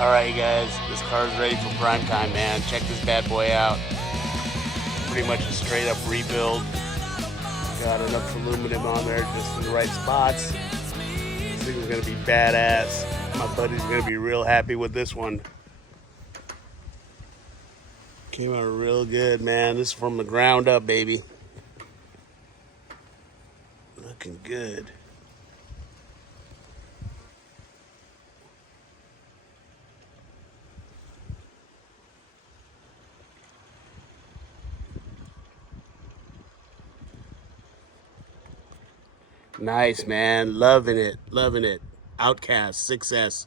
Alright guys, this car's ready for prime time, man. Check this bad boy out. Pretty much a straight up rebuild. Got enough aluminum on there just in the right spots. This thing is gonna be badass. My buddy's gonna be real happy with this one. Came out real good, man. This is from the ground up, baby. Looking good. Nice, man. Loving it. Loving it. Outcast 6S.